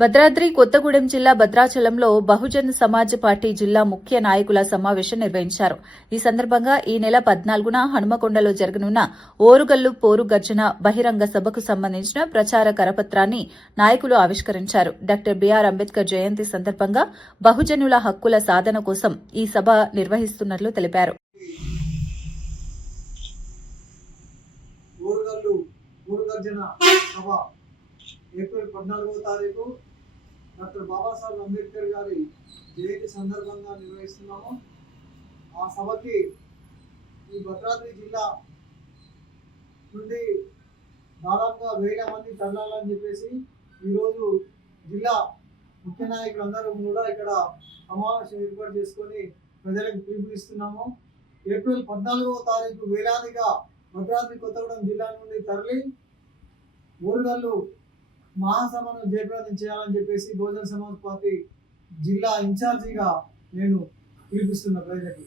భద్రాద్రి కొత్తగూడెం జిల్లా భద్రాచలంలో బహుజన్ సమాజ్ పార్టీ జిల్లా ముఖ్య నాయకుల సమావేశం నిర్వహించారు. ఈ సందర్భంగా ఈ నెల 14న హనుమకొండలో జరగనున్న ఓరుగల్లు పోరు గర్జన బహిరంగ సభకు సంబంధించిన ప్రచార కరపత్రాన్ని నాయకులు ఆవిష్కరించారు. డాక్టర్ బిఆర్ అంబేద్కర్ జయంతి సందర్భంగా బహుజనుల హక్కుల సాధన కోసం ఈ సభ నిర్వహిస్తున్నట్లు తెలిపారు. ఏప్రిల్ 14వ తారీఖు డాక్టర్ బాబాసాహెబ్ అంబేద్కర్ గారి జయంతి సందర్భంగా నిర్వహిస్తున్నాము. ఆ సభకి ఈ భద్రాద్రి జిల్లా నుండి దాదాపుగా 1000 మంది తరలాలని చెప్పేసి ఈరోజు జిల్లా ముఖ్య నాయకులందరూ కూడా ఇక్కడ సమావేశం ఏర్పాటు చేసుకొని ప్రజలకు పిలుపునిస్తున్నాము. ఏప్రిల్ 14వ తారీఖు వేలాదిగా భద్రాద్రి కొత్తగూడెం జిల్లా నుండి తరలి ఓరుగల్లు మహాసభను జయప్రదం చేయాలని చెప్పేసి బహుజన్ సమాజ్ పార్టీ జిల్లా ఇన్ఛార్జిగా నేను పిలిపిస్తున్న ప్రజలకి.